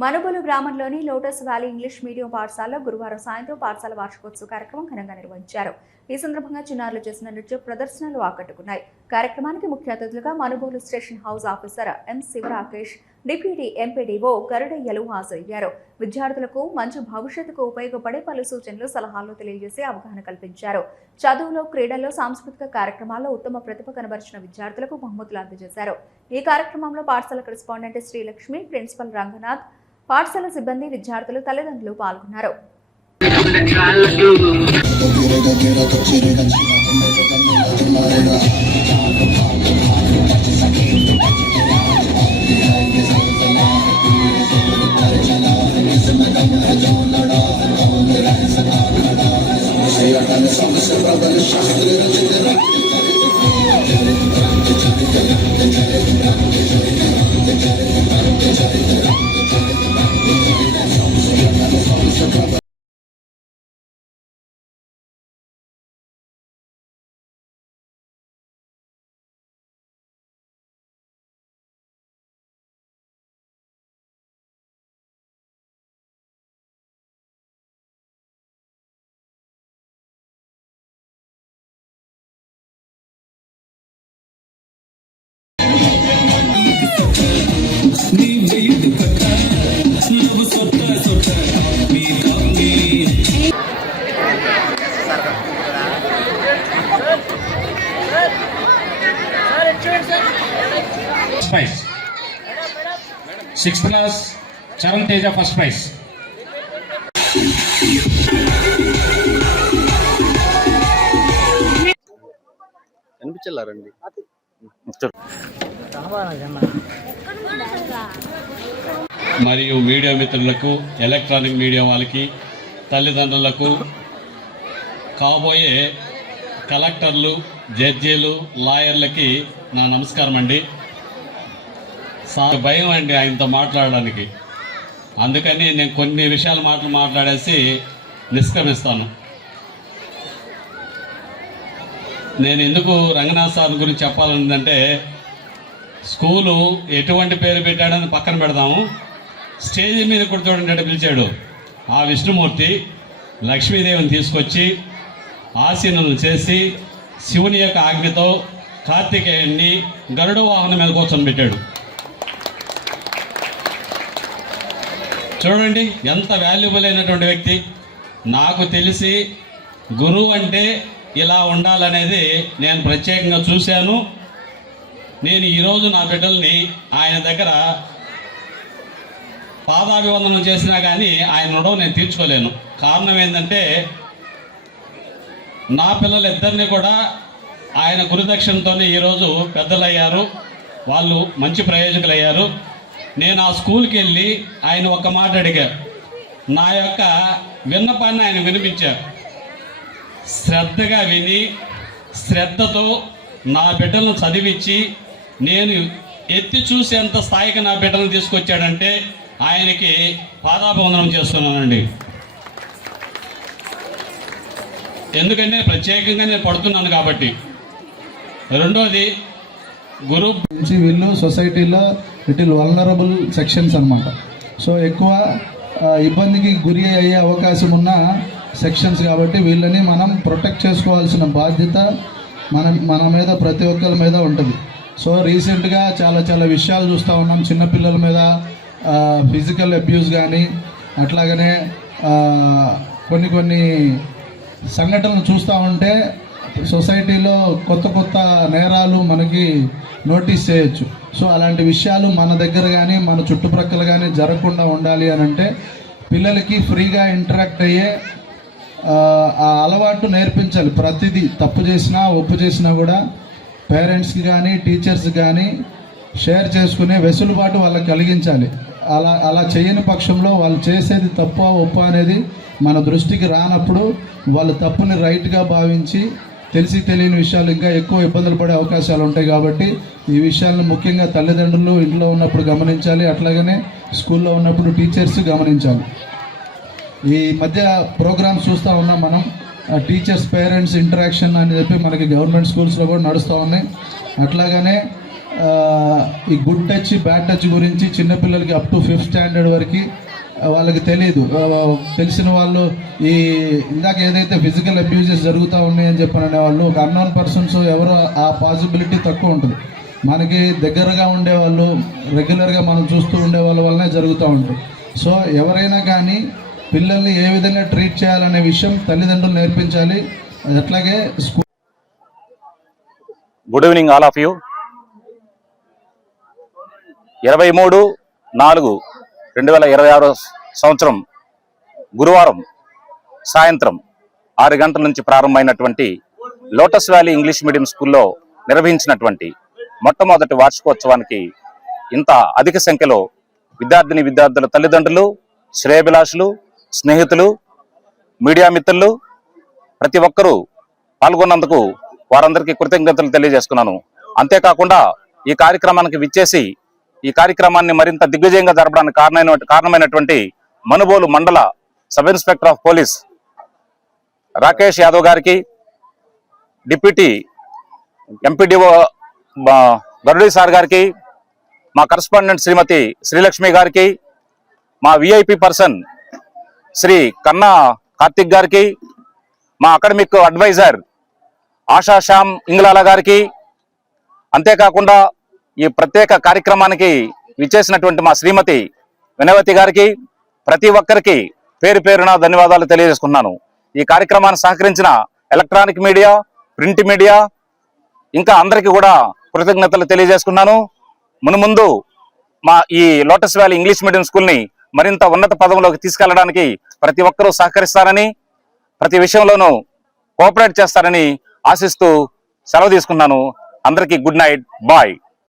మనుబోలు గ్రామంలోని lotus valley English medium పాఠశాలలో గురువారం సాయంత్రం పాఠశాల వార్షికోత్సవ కార్యక్రమం ఘనంగా నిర్వహించారు. ఈ సందర్భంగా చిన్నారులు చేసిన నృత్య ప్రదర్శనలు ఆకట్టుకున్నాయి. కార్యక్రమానికి ముఖ్య అతిథులుగా Manubolu station house officer M Sivarakesh, deputy MPDO గరుడయ్యలు హాజరయ్యారు. విద్యార్థులకు మంచి భవిష్యత్తుకు ఉపయోగపడే పలు సూచనలు, సలహాలు తెలియజేసి అవగాహన కల్పించారు. చదువులో, క్రీడల్లో, సాంస్కృతిక కార్యక్రమాల్లో ఉత్తమ ప్రతిభ కనబరిచిన విద్యార్థులకు బహుమతులు అందజేశారు. ఈ కార్యక్రమంలో పాఠశాల కరెస్పాండెంట్ శ్రీలక్ష్మి, ప్రిన్సిపల్ రంగనాథ్, పాఠశాల సిబ్బంది, విద్యార్థులు, తల్లిదండ్రులు పాల్గొన్నారు. Prize. 6th class Charan Teja first prize. అనిపించారండి. మరియు మీడియా మిత్రులకు, ఎలక్ట్రానిక్ మీడియా వాళ్ళకి, తల్లిదండ్రులకు, కాబోయే కలెక్టర్లు, జడ్జీలు, లాయర్లకి నా నమస్కారం అండి. భయం అండి ఆయనతో మాట్లాడడానికి, అందుకని నేను కొన్ని విషయాలు మాట్లాడేసి నిష్క్రమిస్తాను. నేను ఎందుకు రంగనాథ్ సార్ గురించి చెప్పాలంటే, స్కూలు ఎటువంటి పేరు పెట్టాడని పక్కన పెడదాము, స్టేజ్ మీద కూడా చూడండి పిలిచాడు. ఆ విష్ణుమూర్తి లక్ష్మీదేవిని తీసుకొచ్చి ఆసీనులను చేసి శివుని యొక్క ఆజ్ఞతో కార్తికేయుణ్ణి గరుడ వాహనం మీద కూర్చొని పెట్టాడు. చూడండి ఎంత వాల్యుబుల్ అయినటువంటి వ్యక్తి. నాకు తెలిసి గురువు అంటే ఇలా ఉండాలనేది నేను ప్రత్యేకంగా చూశాను. నేను ఈరోజు నా బిడ్డల్ని ఆయన దగ్గర పాదాభివందనం చేసినా కానీ ఆయన రుణం నేను తీర్చుకోలేను. కారణం ఏంటంటే, నా పిల్లలిద్దరినీ కూడా ఆయన గురుదక్షిణతోనే ఈరోజు పెద్దలయ్యారు, వాళ్ళు మంచి ప్రయోజకులు అయ్యారు. నేను ఆ స్కూల్కి వెళ్ళి ఆయన ఒక మాట అడిగా, నా యొక్క విన్నపాన్ని ఆయన వినిపించారు. శ్రద్ధగా విని శ్రద్ధతో నా బిడ్డలను చదివించి నేను ఎత్తి చూసేంత స్థాయికి నా బిడ్డలను తీసుకొచ్చాడంటే ఆయనకి పాదాభివందనం చేస్తున్నానండి. ఎందుకంటే ప్రత్యేకంగా నేను పడుతున్నాను కాబట్టి. రెండోది, గురు నుంచి వీళ్ళు సొసైటీలో లిటిల్ వల్నరబుల్ సెక్షన్స్ అన్నమాట. సో ఎక్కువ ఇబ్బందికి గురి అయ్యే అవకాశం ఉన్న సెక్షన్స్ కాబట్టి వీళ్ళని మనం ప్రొటెక్ట్ చేసుకోవాల్సిన బాధ్యత మన మీద, ప్రతి ఒక్కరి మీద ఉంటుంది. సో రీసెంట్గా చాలా విషయాలు చూస్తూ ఉన్నాం. చిన్నపిల్లల మీద ఫిజికల్ అబ్యూస్ కానీ, అట్లాగనే కొన్ని సంఘటనలు చూస్తూ ఉంటే సొసైటీలో కొత్త నేరాలు మనకి నోటీస్ చేయొచ్చు. సో అలాంటి విషయాలు మన దగ్గర కానీ మన చుట్టుప్రక్కల కానీ జరగకుండా ఉండాలి అని అంటే పిల్లలకి ఫ్రీగా ఇంటరాక్ట్ అయ్యే ఆ అలవాటు నేర్పించాలి. ప్రతిదీ తప్పు చేసినా, ఒప్పు చేసినా కూడా పేరెంట్స్కి కానీ టీచర్స్కి కానీ షేర్ చేసుకునే వెసులుబాటు వాళ్ళకి కలిగించాలి. అలా చేయని పక్షంలో వాళ్ళు చేసేది తప్ప ఒప్ప అనేది మన దృష్టికి రానప్పుడు వాళ్ళు తప్పుని రైట్గా భావించి తెలిసి తెలియని విషయాలు ఇంకా ఎక్కువ ఇబ్బందులు పడే అవకాశాలు ఉంటాయి. కాబట్టి ఈ విషయాలను ముఖ్యంగా తల్లిదండ్రులు ఇంట్లో ఉన్నప్పుడు గమనించాలి, అట్లాగనే స్కూల్లో ఉన్నప్పుడు టీచర్స్ గమనించాలి. ఈ మధ్య ప్రోగ్రామ్స్ చూస్తూ ఉన్నాం మనం, టీచర్స్ పేరెంట్స్ ఇంటరాక్షన్ అని చెప్పి మనకి గవర్నమెంట్ స్కూల్స్లో కూడా నడుస్తూ ఉన్నాయి. అట్లాగనే ఈ గుడ్ టచ్ బ్యాడ్ టచ్ గురించి చిన్నపిల్లలకి అప్ టు 5th స్టాండర్డ్ వరకు వాళ్ళకి తెలియదు. తెలిసిన వాళ్ళు ఈ ఇందాక ఏదైతే ఫిజికల్ అబ్యూజెస్ జరుగుతూ ఉన్నాయని చెప్పని అనేవాళ్ళు ఒక అన్నోన్ పర్సన్స్ ఎవరో ఆ పాసిబిలిటీ తక్కువ ఉంటుంది. మనకి దగ్గరగా ఉండేవాళ్ళు రెగ్యులర్గా మనం చూస్తూ ఉండే వాళ్ళ వల్లనే జరుగుతూ ఉంటుంది. సో ఎవరైనా కానీ పిల్లల్ని ఏ విధంగా ట్రీట్ చేయాలనే విషయం తల్లిదండ్రులు నేర్పించాలి. అట్లాగే school. Good evening all of you. 23/4/2026 సంవత్సరం గురువారం సాయంత్రం 6 గంటల నుంచి ప్రారంభమైనటువంటి లోటస్ వ్యాలీ ఇంగ్లీష్ మీడియం స్కూల్లో నిర్వహించినటువంటి మొట్టమొదటి వార్షికోత్సవానికి ఇంత అధిక సంఖ్యలో విద్యార్థుల తల్లిదండ్రులు, శ్రేయభిలాషులు, స్నేహితులు, మీడియా మిత్రులు ప్రతి ఒక్కరూ పాల్గొన్నందుకు వారందరికీ కృతజ్ఞతలు తెలియజేస్తున్నాను. అంతేకాకుండా ఈ కార్యక్రమానికి విచ్చేసి ఈ కార్యక్రమాన్ని మరింత దిగ్విజయంగా జరపడానికి కారణమైనటువంటి మనుబోలు మండల sub inspector of police Rakesh Yadav గారికి, డిప్యూటీ ఎంపీడీఓ గరుడీ సార్ గారికి, మా కరస్పాండెంట్ శ్రీమతి శ్రీలక్ష్మి గారికి, మా విఐపి పర్సన్ శ్రీ కన్నా కార్తిక్ గారికి, మా అకాడమిక్ అడ్వైజర్ ఆశా శ్యామ్ ఇంగ్లాల గారికి, అంతేకాకుండా ఈ ప్రత్యేక కార్యక్రమానికి విచ్చేసినటువంటి మా శ్రీమతి వినయవతి గారికి, ప్రతి ఒక్కరికి పేరు పేరున ధన్యవాదాలు తెలియజేసుకున్నాను. ఈ కార్యక్రమాన్ని సహకరించిన ఎలక్ట్రానిక్ మీడియా, ప్రింట్ మీడియా ఇంకా అందరికీ కూడా కృతజ్ఞతలు తెలియజేసుకున్నాను. మున్ముందు మా ఈ లోటస్ వ్యాలీ ఇంగ్లీష్ మీడియం స్కూల్ని మరింత ఉన్నత పదంలోకి తీసుకెళ్లడానికి ప్రతి ఒక్కరూ సహకరిస్తారని, ప్రతి విషయంలోనూ కోఆపరేట్ చేస్తారని ఆశిస్తూ సెలవు తీసుకున్నాను. అందరికీ గుడ్ నైట్, బాయ్.